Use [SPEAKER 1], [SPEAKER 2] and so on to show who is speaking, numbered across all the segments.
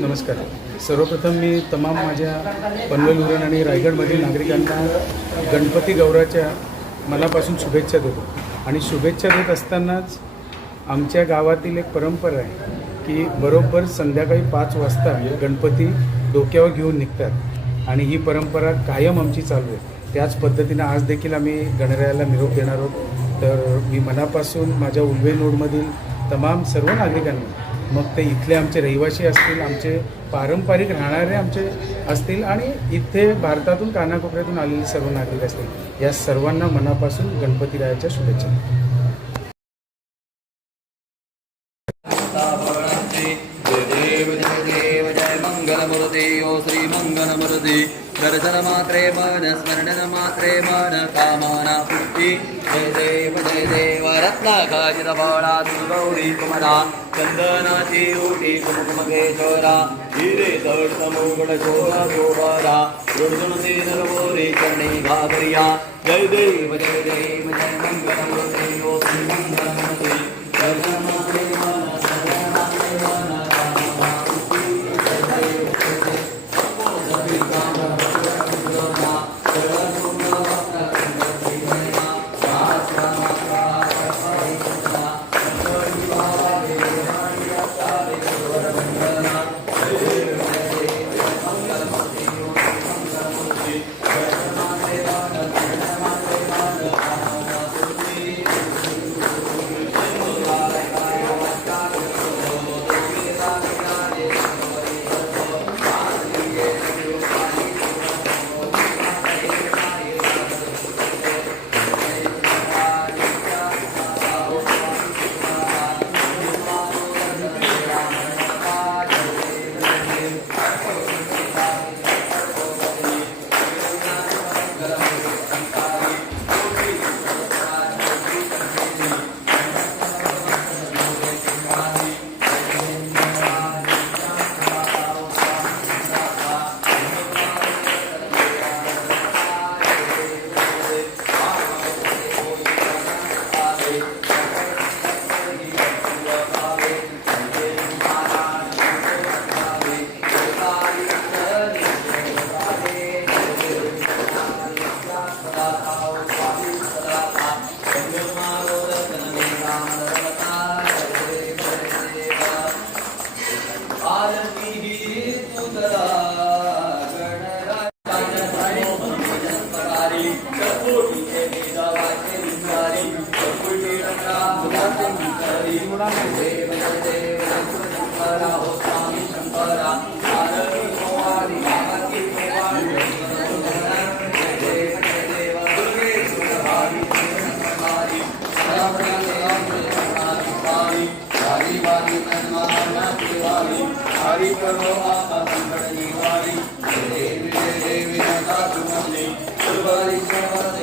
[SPEAKER 1] नमस्कार. सर्वप्रथम मी तमाम माझ्या पनवेल उरण आणि रायगडमधील नागरिकांना गणपती गौराच्या मनापासून शुभेच्छा देतो. आणि शुभेच्छा देत असतानाच आमच्या गावातील एक परंपरा आहे की बरोबर संध्याकाळी पाच वाजता गणपती डोक्यावर घेऊन निघतात. आणि ही परंपरा कायम आमची चालू आहे. त्याच पद्धतीनं आज देखील आम्ही गणरायाला निरोप देणार आहोत. तर मी मनापासून माझ्या उलवे नोडमधील तमाम सर्व नागरिकांना मग ते इथले आमचे रहिवासी असतील आमचे पारंपरिक राहणारे आमचे असतील आणि इथे भारतातून कानाकोपऱ्यातून आलेले सर्व नागरिक असतील या सर्वांना मनापासून गणपती रायाच्या
[SPEAKER 2] शुभेच्छा. देव दर्शन मात्रे मन स्मरण मात्रे मन कामाना जय देव जय देव रत्न बाळा दुर्गौरी कुमरा चंदनाची उटी कुमकुमकेश्वरा हिरे तड समुगड शोभा शोभरा रुडजुन नरवोरे चरणी घाबरिया जय देव जय देव जय मंगलमूर्ती गणपती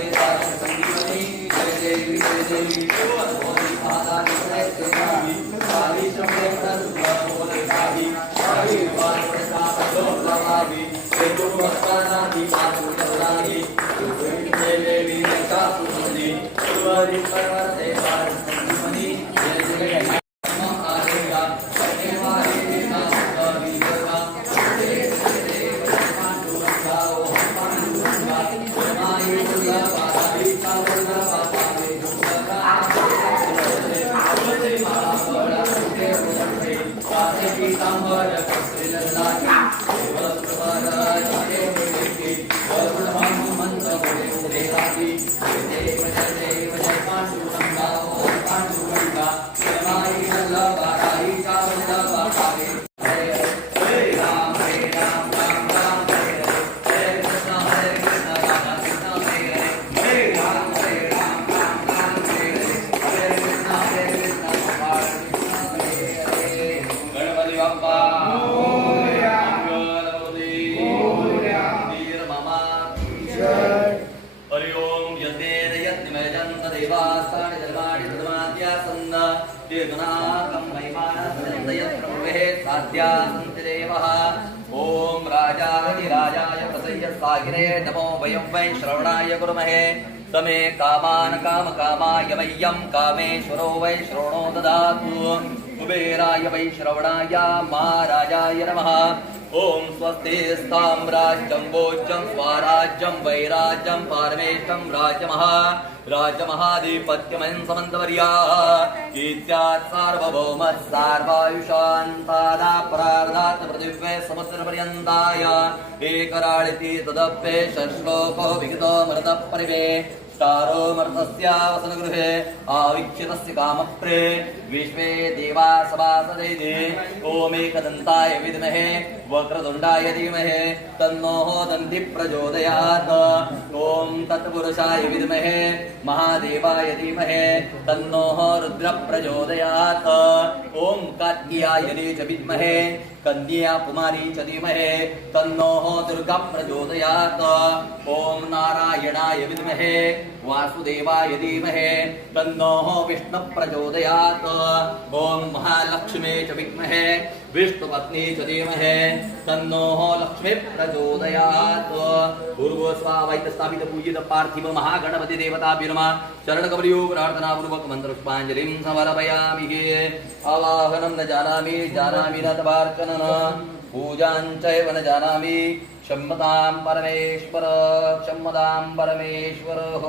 [SPEAKER 2] देवास्तानि धर्माणि धर्माद्यासन्न दीर्घनाकं महिमानसजन्त यत्र भवेत् साध्यासन्ति देवः ॐ राजाधिराजाय प्रसय्य सागिरे नमो वयं वै श्रवणाय कुर्महे समे कामान् कामकामाय मह्यं कामेश्वरो वै श्रोणो ददातु कुबेराय वै श्रवणाय महाराजाय नमः ॐ स्वस्ति भोज्यं स्वराज्यं वैराज्यं पारमेष्टं राजमः राजमहाधिपत्यमयं समन्तवर्या। इत्यात् सार्वभौमः सार्वायुषान्तादा प्रार्धात् पृथिव्ये समुद्रपर्यन्ताय एकराळिति तदप्ये षश्लोको विहितो मृतः परिवे स्टारो मर्तस्यावसनगृहे आवीक्षितस्य कामप्रे। विश्वे देवा सभासदैते ओमेकदन्ताय विद्महे वक्रतुण्डाय धीमहे तन्नोः दन्ति प्रचोदयात् ॐ तत्पुरुषाय विद्महे, महादेवाय धीमहे, तन्नोः रुद्र प्रचोदयात् ॐ कार्तियाय च विद्महे कन्या कुमारी च धीमहे दुर्गा प्रचोदयात् ॐ नारायणाय विद्महे, वासुदेवाय धीमहे, तन्नोः विष्णु प्रचोदयात् ॐ महालक्ष्मे च विद्महे विष्णुपत्नी च धीमहे तन्नोः लक्ष्मी प्रचोदयात् पूर्वस्वावैत स्थापित पूजित पार्थिव महागणपति देवताभिर्मा शरणकमलयो प्रार्थनापूर्वक मन्त्रपुष्पाञ्जलिं समर्पयामि आवाहनं न जानामि जानामि न तवार्चन पूजां चैव न जानामि। क्षम्यतां परमेश्वर क्षम्यतां परमेश्वरः।